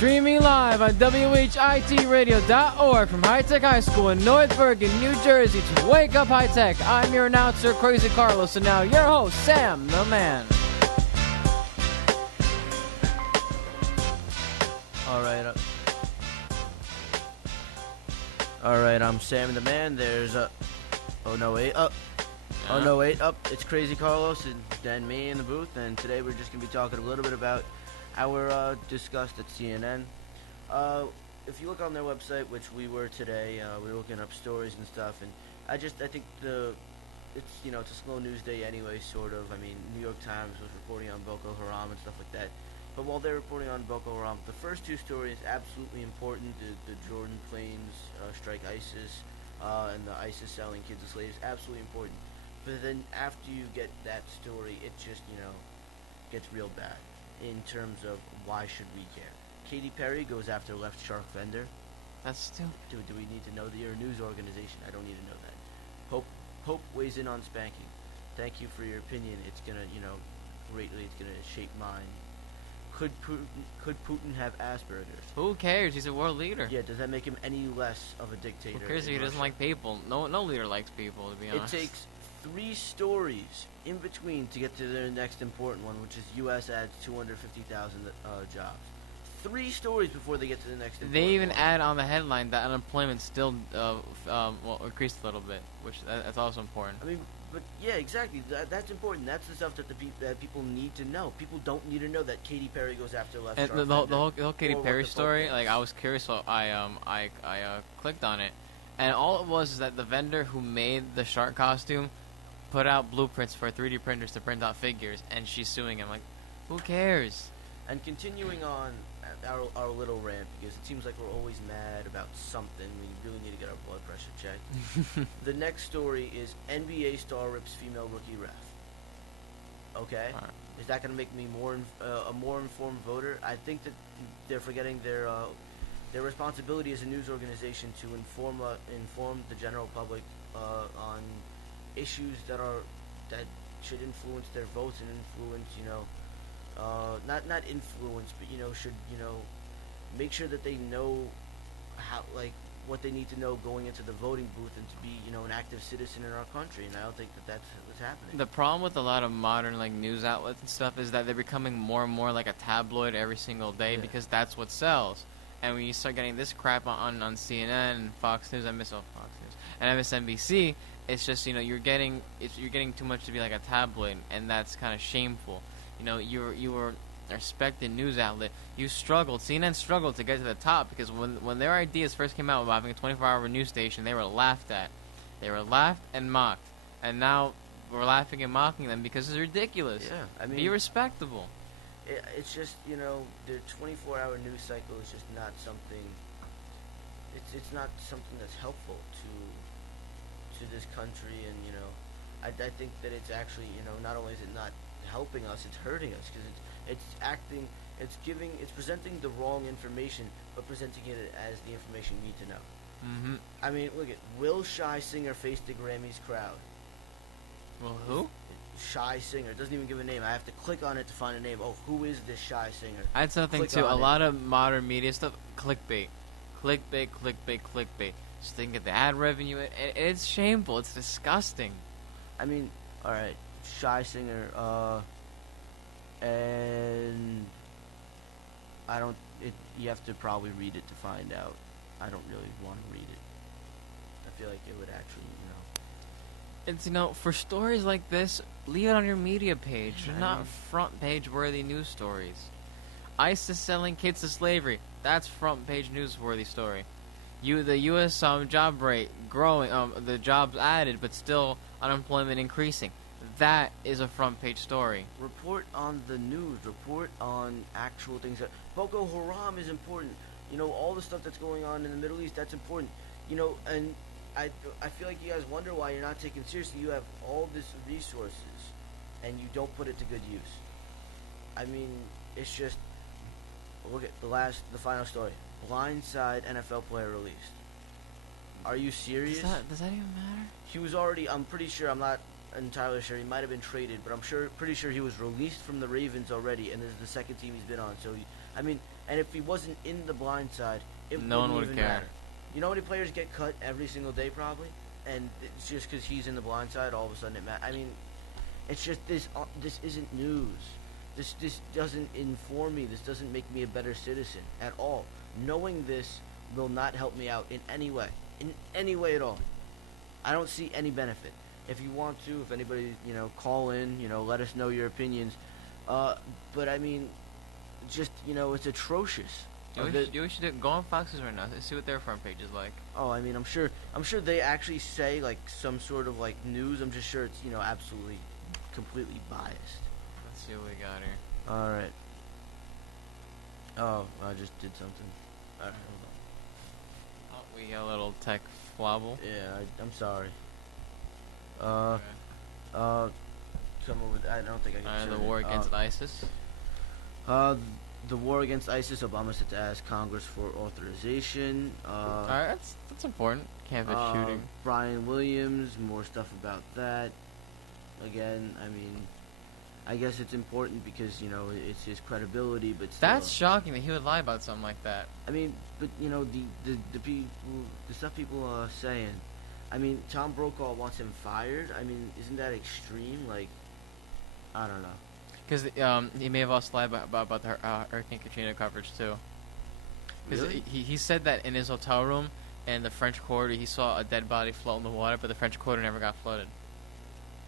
Streaming live on WHITradio.org from High Tech High School in North Bergen, New Jersey to Wake Up High Tech. I'm your announcer, Crazy Carlos, and now your host, Sam the Man. Alright, I'm Sam the Man. There's it's Crazy Carlos and then me in the booth, and today we're just going to be talking a little bit about our disgust at CNN. If you look on their website, which we were today, we were looking up stories and stuff, and I think it's a slow news day anyway, sort of. I mean, New York Times was reporting on Boko Haram and stuff like that. But while they're reporting on Boko Haram, the first two stories absolutely important. The Jordan planes strike ISIS, and the ISIS selling kids as slaves, absolutely important. But then after you get that story, it just, gets real bad in terms of why should we care. Katy Perry goes after left shark vendor. That's stupid. Do we need to know that you're a news organization? I don't need to know that. Pope weighs in on spanking. Thank you for your opinion. It's gonna, greatly, it's gonna shape mine. Could Putin have Asperger's? Who cares? He's a world leader. Yeah, does that make him any less of a dictator? Who cares if he doesn't like people? No leader likes people, to be honest. It takes 3 stories in between to get to their next important one, which is U.S. adds 250,000 jobs. 3 stories before they get to the next important They even one. add on the headline that unemployment still increased a little bit, which that's also important. I mean, but yeah, exactly. That's important. That's the stuff that that people need to know. People don't need to know that Katy Perry goes after left. And the whole Katy Perry story, like, I was curious, so I clicked on it, and all it was is that the vendor who made the shark costume put out blueprints for 3D printers to print out figures, and she's suing him. Like, who cares? And continuing on our little rant, because it seems like we're always mad about something. We really need to get our blood pressure checked. The next story is NBA star rips female rookie ref. Okay? Right. Is that going to make me a more informed voter? I think that they're forgetting their responsibility as a news organization to inform the general public on issues that should influence their votes and influence, not influence, but should make sure that they know how, like, what they need to know going into the voting booth and to be an active citizen in our country. And I don't think that's what's happening. The problem with a lot of modern news outlets and stuff is that they're becoming more and more like a tabloid every single day, because that's what sells. And when you start getting this crap on CNN and Fox News, Fox News and MSNBC, it's just you're getting too much to be like a tabloid, and that's kind of shameful. You were a respected news outlet. CNN struggled to get to the top, because when their ideas first came out about having a 24-hour news station, they were laughed at. They were laughed and mocked. And now we're laughing and mocking them because it's ridiculous. Yeah, I mean, be respectable. It's just, their 24-hour news cycle is just not something. It's not something that's helpful to this country, and I think that it's actually, not only is it not helping us, it's hurting us, because it's presenting the wrong information, but presenting it as the information you need to know. Mm-hmm. I mean, look at Will Shy Singer faced the Grammys crowd. Well, who? Shy Singer. It doesn't even give a name. I have to click on it to find a name. Oh, who is this Shy Singer? I had something too. A lot of modern media stuff, clickbait. Just think of the ad revenue. It's shameful. It's disgusting. I mean, all right, Shy Singer. And I don't. You have to probably read it to find out. I don't really want to read it. I feel like it would actually, It's for stories like this, leave it on your media page. They're not front page worthy news stories. ISIS selling kids to slavery. That's front page newsworthy story. The U.S. job rate growing, the jobs added, but still unemployment increasing. That is a front page story. Report on the news. Report on actual things. Boko Haram is important. All the stuff that's going on in the Middle East, that's important. And I feel like you guys wonder why you're not taken seriously. You have all these resources, and you don't put it to good use. I mean, it's just, look at the final story. Blindside NFL player released. Are you serious? Does that even matter? He was already, I'm pretty sure, I'm not and Tyler Sherry might have been traded, but pretty sure he was released from the Ravens already, and this is the second team he's been on. So, I mean, and if he wasn't in the blind side, it No one wouldn't would even care. matter. You know how many players get cut every single day, probably, and it's just because he's in the blind side, all of a sudden it matters. I mean, it's just this. This isn't news. This doesn't inform me. This doesn't make me a better citizen at all. Knowing this will not help me out in any way. In any way at all. I don't see any benefit. If you want to, if anybody, call in, let us know your opinions. But I mean, just, it's atrocious. You should go on Fox News right now. See what their front page is like. Oh, I mean, I'm sure they actually say like some sort of like news. I'm just sure it's, absolutely, completely biased. Let's see what we got here. All right. Oh, I just did something. All right, hold Oh, we got a little tech flobble. on. Yeah, I'm sorry. Okay. Come over. I don't think I can. The turn war it. against ISIS. The war against ISIS. Obama set to ask Congress for authorization. Alright, that's important. Campus shooting. Brian Williams. More stuff about that. Again, I mean, I guess it's important because it's his credibility, but still, That's shocking that he would lie about something like that. I mean, but the people, the stuff people are saying. I mean, Tom Brokaw wants him fired. I mean, isn't that extreme? Like, I don't know. Because he may have also lied about the Hurricane Katrina coverage too. Because Really? he said that in his hotel room in the French Quarter he saw a dead body float in the water, but the French Quarter never got flooded.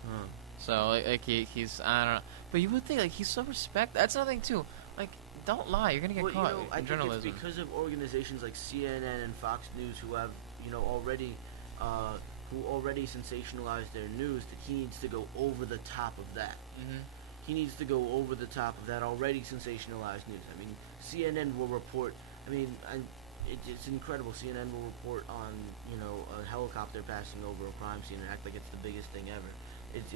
Huh. So he's I don't know, but you would think like he's so respect. That's another thing too. Like, don't lie, you're gonna get Well, caught I in think journalism. it's because of organizations like CNN and Fox News who have, already sensationalized their news, that he needs to go over the top of that. Mm-hmm. He needs to go over the top of that already sensationalized news. I mean, CNN will report. I mean, it's incredible. CNN will report on a helicopter passing over a crime scene and act like it's the biggest thing ever. It's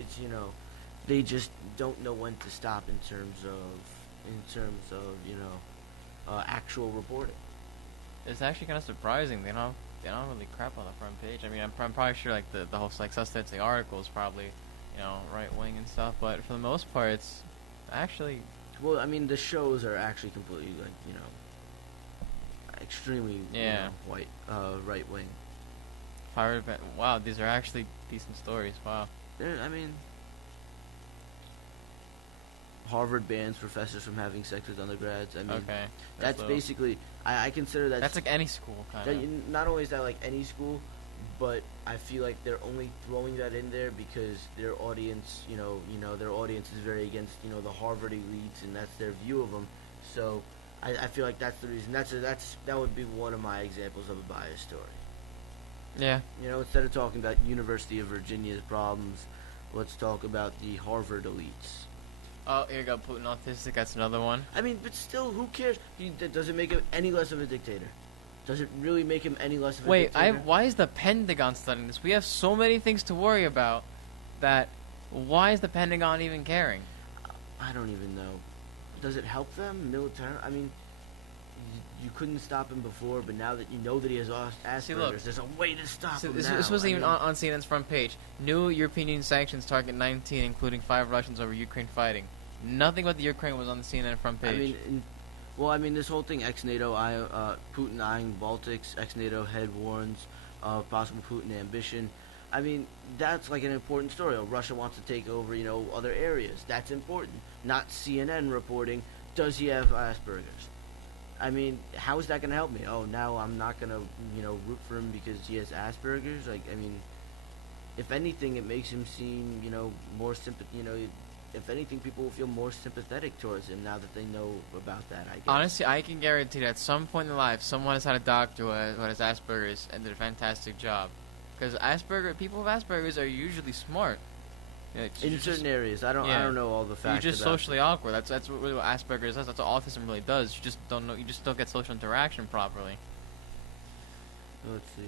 they just don't know when to stop in terms of actual reporting. It's actually kind of surprising. They don't really crap on the front page. I mean, I'm probably sure like the whole like sustenance article is probably right wing and stuff, but for the most part, it's actually Well, I mean, the shows are actually completely extremely white right wing. fire event. Wow, these are actually decent stories. Wow. I mean, Harvard bans professors from having sex with undergrads. I mean, Okay. that's little- basically. I consider that. That's like any school kind of. Not only is that like any school, but I feel like they're only throwing that in there because their audience, their audience is very against, the Harvard elites, and that's their view of them. So, I feel like that's the reason. That would be one of my examples of a biased story. Yeah. Instead of talking about University of Virginia's problems, let's talk about the Harvard elites. Oh, here you go. Putin autistic. That's another one. I mean, but still, who cares? Does it make him any less of a dictator? Does it really make him any less of a Wait, dictator? why is the Pentagon studying this? We have so many things to worry about that why is the Pentagon even caring? I don't even know. Does it help them militarily? I mean, you couldn't stop him before, but now that you know that he has Asperger's, See, look. there's a way to stop So him this now. wasn't I even mean, on CNN's front page. New European Union sanctions target 19, including 5 Russians over Ukraine fighting. Nothing about the Ukraine was on the CNN front page. This whole thing, ex-NATO, Putin eyeing Baltics, ex-NATO head warns of possible Putin ambition. I mean, that's like an important story. Russia wants to take over, other areas. That's important. Not CNN reporting, does he have Asperger's? I mean, how is that going to help me? Oh, now I'm not going to, root for him because he has Asperger's? Like, I mean, if anything, it makes him seem, more if anything, people will feel more sympathetic towards him now that they know about that, I guess. Honestly, I can guarantee that at some point in their life, someone has had a doctor who has Asperger's and did a fantastic job. Because people with Asperger's are usually smart. In certain areas, I don't know all the facts. You're just about socially awkward. That's really what Asperger's is. That's what autism really does. You just don't know. You just don't get social interaction properly. Let's see.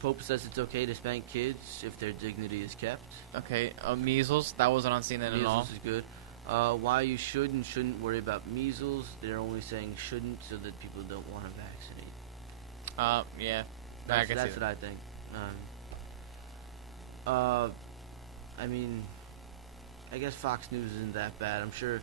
Pope says it's okay to spank kids if their dignity is kept. Okay, measles. That wasn't on CNN at all. Measles is good. Why you should and shouldn't worry about measles. They're only saying shouldn't so that people don't want to vaccinate. Yeah. That's what I think. I mean, I guess Fox News isn't that bad. I'm sure.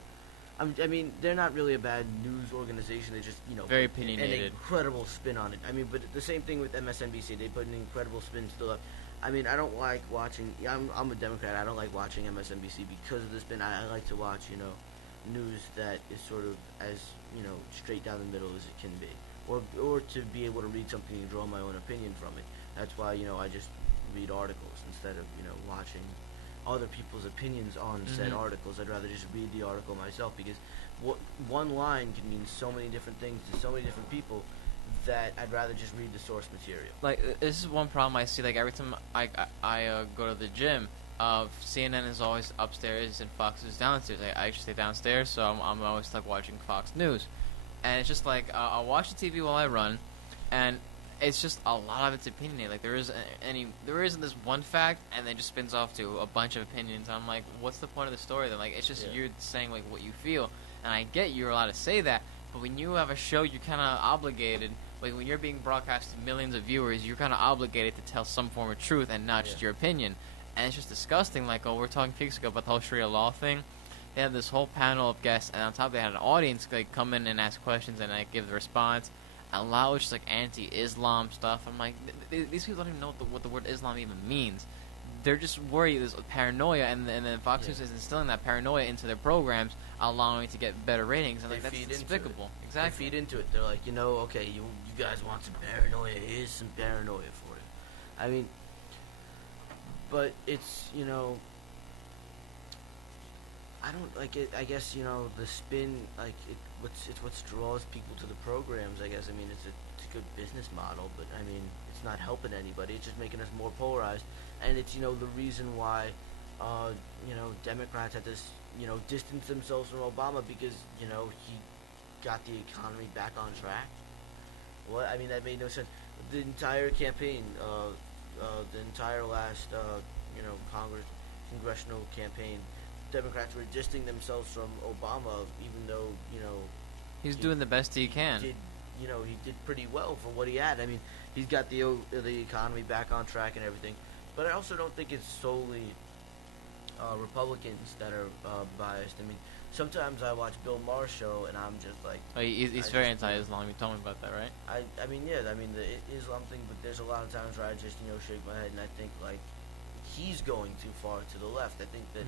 I mean, they're not really a bad news organization. They just, Very put an opinionated. incredible spin on it. I mean, but the same thing with MSNBC. They put an incredible spin still up. I mean, I don't like watching. Yeah, I'm a Democrat. I don't like watching MSNBC because of the spin. I like to watch, news that is sort of as straight down the middle as it can be, or to be able to read something and draw my own opinion from it. That's why I just read articles instead of watching other people's opinions on said articles. I'd rather just read the article myself because one line can mean so many different things to so many different people that I'd rather just read the source material. Like, this is one problem I see. Like, every time I go to the gym, CNN is always upstairs and Fox is downstairs. I actually stay downstairs, so I'm always like watching Fox News, and it's just like I'll watch the TV while I run, and it's just a lot of it's opinionated. Like, there isn't this one fact, and then just spins off to a bunch of opinions. I'm like, what's the point of the story then? Like, it's just you're saying like what you feel, and I get you're allowed to say that, but when you have a show, you're kind of obligated. Like, when you're being broadcast to millions of viewers, you're kind of obligated to tell some form of truth and not just your opinion. And it's just disgusting. Like, we're talking 2 weeks ago about the whole Sharia law thing. They had this whole panel of guests, and on top of it, they had an audience like come in and ask questions and like give the response. And a lot was just like anti-Islam stuff. I'm like, these people don't even know what the word Islam even means. They're just worried. There's paranoia, and then Fox News is instilling that paranoia into their programs, allowing to get better ratings. And like, that's despicable. Exactly. They feed into it. They're like, okay, you guys want some paranoia? Here's some paranoia for you. I mean, but it's I don't like it. I guess the spin, like it's what draws people to the programs. I guess I mean it's a good business model, but I mean it's not helping anybody. It's just making us more polarized, and it's the reason why Democrats had to distance themselves from Obama because he got the economy back on track. What I mean that made no sense. The entire campaign, the entire last congressional campaign. Democrats were distancing themselves from Obama, even though he's doing the best he can. He did pretty well for what he had. I mean, he's got the economy back on track and everything. But I also don't think it's solely Republicans that are biased. I mean, sometimes I watch Bill Maher's show and I'm just like, he's very anti-Islam. You told me about that, right? I mean, the Islam thing, but there's a lot of times where I just shake my head and I think like. He's going too far to the left. I think that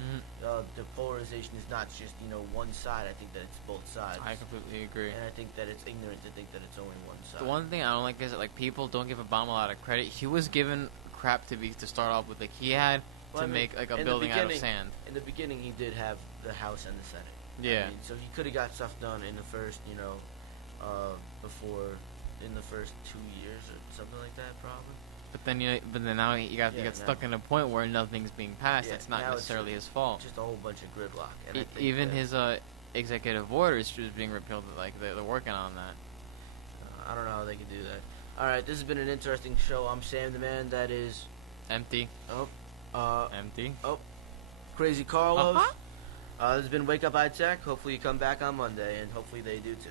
the polarization is not just one side. I think that it's both sides. I completely agree. And I think that it's ignorant to think that it's only one side. The one thing I don't like is that like people don't give Obama a lot of credit. He was given crap to start off with. Like he had to make like a building out of sand. In the beginning, he did have the House and the Senate. Yeah. I mean, so he could have got stuff done in the first before in the first 2 years or something like that, probably. But then now he got stuck in a point where nothing's being passed. Yeah, That's not necessarily his fault. Just a whole bunch of gridlock. And I think even his executive orders just being repealed. Like they're working on that. I don't know how they can do that. All right, this has been an interesting show. I'm Sam, the man that is empty. Empty. Crazy Carlos. This has been Wake Up High Tech. Hopefully you come back on Monday, and hopefully they do too.